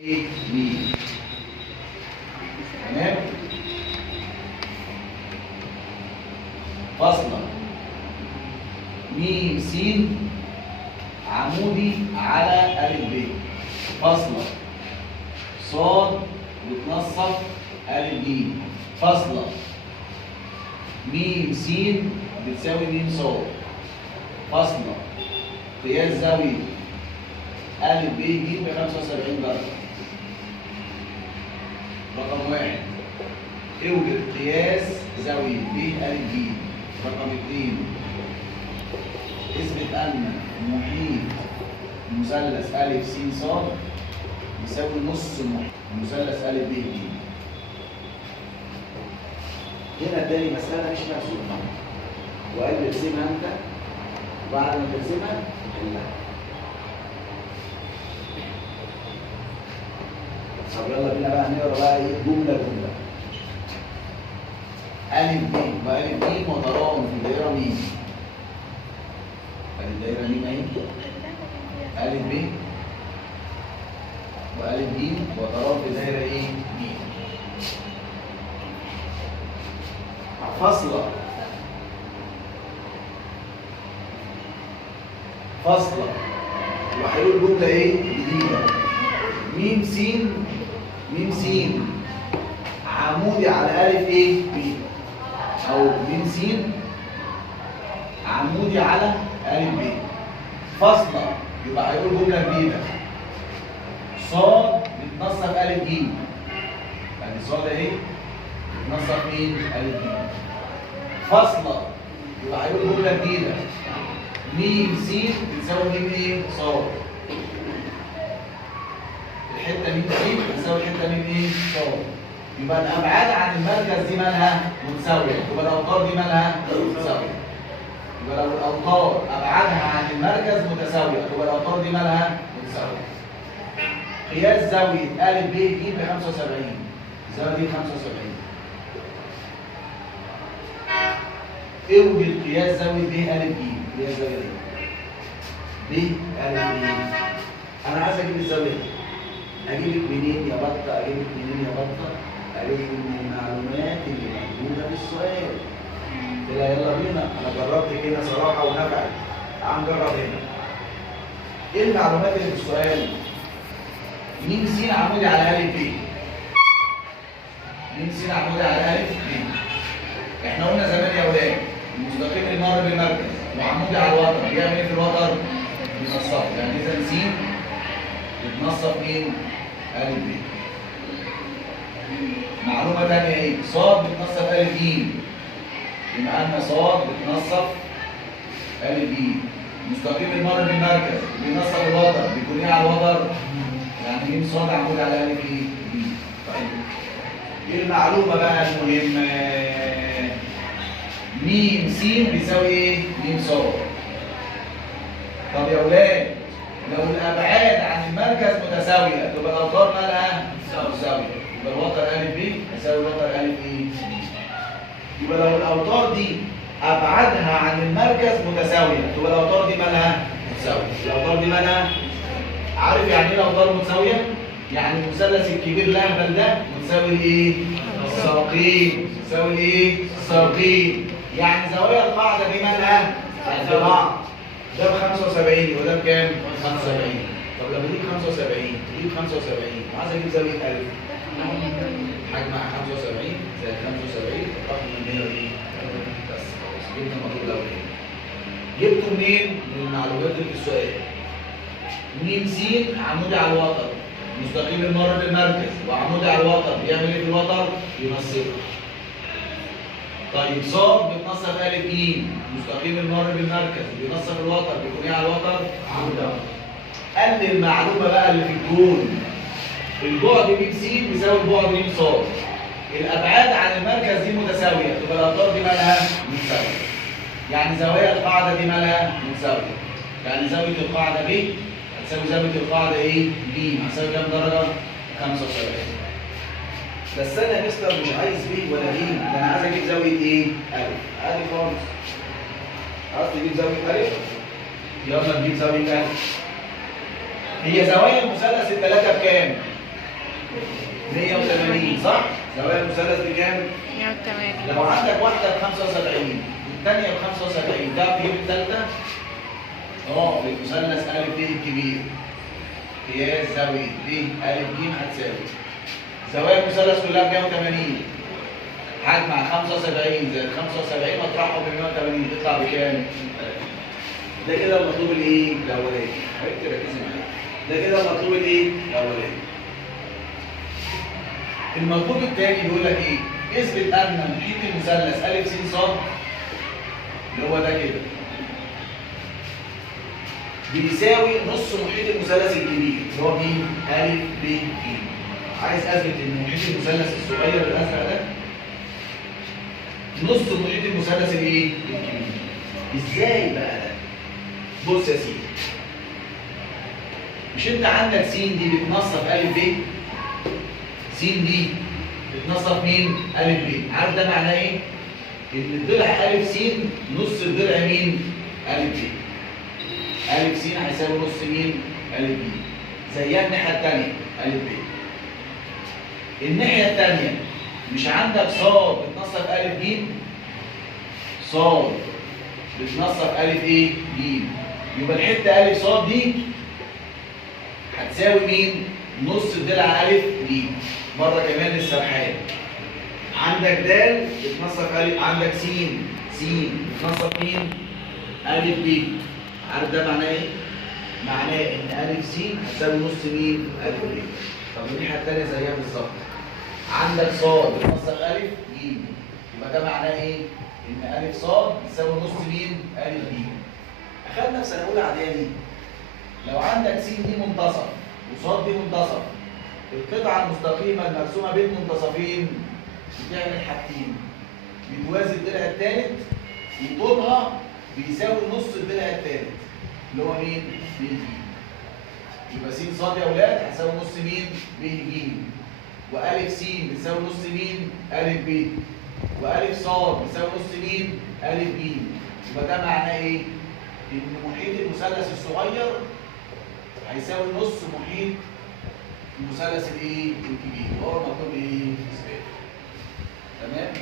ايه ميم. تمام. فاصلة ميم س عمودي على ألف ب. فاصلة صاد بتنصب ألف ب. فاصلة ميم س بتساوي ميم صاد. فاصلة قياس زاوية ألف ب ج ب 75 درجة. رقم واحد اوجد قياس زاوية ب ألف ج. رقم اثنين اثبت أن محيط مثلث أ س ص يساوي نص محيط مثلث أ ب ج. هنا اداني مسألة مش محسوبة وقال لي ارسمها أنت وبعد ما ترسمها حلها. طب يلا بينا بقى نقرا بقى ايه جملة جملة. أ ب وأ ج مداران في دائرة ميم. ادي الدائرة ميم اهي. أ ب وأ ج مداران في دائرة ايه؟ ميم. فاصلة وهيقول جملة ايه؟ جديدة. ميم س عمودي على ألف ايه؟ ب. أو ميم س عمودي على ألف ب. فاصلة يبقى هيقول جملة جديدة. صاد بتنصب ألف ج. يعني صاد اهي بتنصب مين؟ ألف ج. فاصلة يبقى هيقول جملة جديدة. ميم س بتساوي ميم ايه؟ صاد. الحته ميم س بتساوي الحته ميم ايه؟ صاد. يبقى الابعاد عن المركز دي مالها؟ متساويه. يبقى الاوتار دي مالها؟ متساويه. يبقى لو الاوتار ابعادها عن المركز متساويه يبقى الاوتار دي مالها؟ متساويه. قياس زاويه أ ب ج ب 75. الزاويه دي 75. اوجد قياس زاويه ب أ ج. قياس زاويه ب أ ج. انا عايز اجيب الزاويه دي. اجيبك منين يا بطه؟ اجيبك منين يا بطه؟ اجيبك من المعلومات اللي موجوده في السؤال. قلت لها يلا بينا، انا جربت كده صراحه ونفعت. تعال نجرب هنا. ايه المعلومات اللي في السؤال؟ ميم س عمودي على أ ب. ميم س عمودي على أ ب. احنا قلنا زمان يا اولاد المستقيم اللي مر بالمركز وعمودي على الوتر بيعمل ايه في الوتر؟ بينصف. يعني اذا س بتنصف مين؟ أ ب. معلومة تانية ايه؟ صاد بتنصف أ ج. يبقى أن صاد بتنصف أ ج. مستقيم المر بالمركز بينصف الوتر بيكون ايه على الوتر؟ يعني ميم صاد عمود على أ ج. طيب ايه المعلومة بقى المهمة؟ ميم س بيساوي ايه؟ ميم صاد. طب يا اولاد لو الابعاد عن المركز متساويه تبقى الاوتار مالها؟ متساويه. يبقى الوتر أ ب يساوي الوتر أ ب. يبقى لو الاوتار دي ابعادها عن المركز متساويه تبقى الاوتار دي مالها؟ متساويه. الاوتار دي مالها؟ عارف يعني ايه الاوتار متساويه؟ يعني المثلث الكبير الاهبل ده متساوي الايه؟ الساقين. متساوي ايه؟ الساقين. يعني زوايا القاعده دي مالها؟ قد بعض. ده ب 75 وده بكام؟ 75. طب لما تجيب 75 تجيب 75 عايز اجيب زاويه ألف. حجمها 75 زائد 75 الرقم من هنا دي بس خلاص جبنا المطلوب الاولاني. جبته منين؟ من المعلومات اللي في السؤال. ميم س عمودي على الوتر مستقيم المر بالمركز وعمودي على الوتر بيعمل ايه في الوتر؟ بينصفه. طيب صاد بتنصف أ ج مستقيم المر بالمركز بينصف الوتر بيكون ايه على الوتر؟ عمودي. قال لي المعلومه بقى اللي في الكون. البعد م س بيساوي البعد م ص. الابعاد عن المركز دي متساويه تبقى الاوتار دي مالها؟ متساويه. يعني زوايا القاعده دي مالها؟ متساويه. يعني زاويه القاعده ب هتساوي زاويه القاعده ايه؟ ج. هتساوي كام درجه؟ 75. بس انا يا مستر مش عايز ب ولا ج، ده انا عايز اجيب زاويه ايه؟ أ. عادي خالص. عايز تجيب زاويه أ؟ يلا نجيب زاويه أ. هي زوايا المثلث الثلاثه بكام؟ 180 صح؟ زوايا المثلث بكام؟ 180. لو عندك واحدة ب 75 والثانية ب 75 تعرف تجيب الثالثة؟ بالمثلث أ ب الكبير. قياس زاوية ب أ ج هتساوي زوايا المثلث كلها ب 180. هجمع 75 زائد 75 واطرحهم ب 180 تطلع بكام؟ ده كده المطلوب الايه؟ الاولاني. حبيبتي ركزي معايا. ده كده المطلوب الايه؟ الاولاني. المطلوب الثاني بيقول لك ايه؟ اثبت ان محيط المثلث ا س ص اللي هو ده كده بيساوي نص محيط المثلث الكبير اللي هو مين؟ ا ب ج. عايز اثبت ان محيط المثلث الصغير الازرق ده نص محيط المثلث الايه؟ الكبير. ازاي بقى ده؟ بص يا سيدي، مش انت عندك س دي بتنصف ا ب؟ س دي بتنصف مين؟ ا ب. عارف ده معناه ايه؟ ان الضلع ا س نص الضلع مين؟ ا ب. ا س هيساوي نص مين؟ ا ب. زيها الناحيه الثانيه ا ب. الناحيه الثانيه مش عندك ص بتنصف ا ج؟ ص بتنصف ا ايه؟ ج. يبقى الحته ا ص دي هتساوي مين؟ نص الضلع ا ج. مره كمان للسرحان. عندك د بتنصف ا، عندك س بتنصف مين؟ ا ب. عارف ده معناه ايه؟ معناه ان ا س هتساوي نص مين؟ ا ب. طب الناحيه الثانيه زيها بالظبط. عندك ص بتنصف ا ج، يبقى ده معناه ايه؟ ان ا ص تساوي نص مين؟ ا ب. اخدنا في سنه اولى اعدادي لو عندك س دي منتصف وص دي منتصف، القطعه المستقيمه المرسومه بين منتصفين بتعمل حاجتين، بتوازي الضلع الثالث وطولها بيساوي نص الضلع الثالث اللي هو مين؟ ب ج. يبقى س ص يا اولاد هتساوي نص مين؟ ب ج. وأ س بتساوي نص مين؟ أ ب. وأ ص بتساوي نص مين؟ أ ج. يبقى ده معناه ايه؟ ان محيط المثلث الصغير هيساوي نص محيط المثلث الايه؟ الكبير. هو المطلوب ايه؟ تمام؟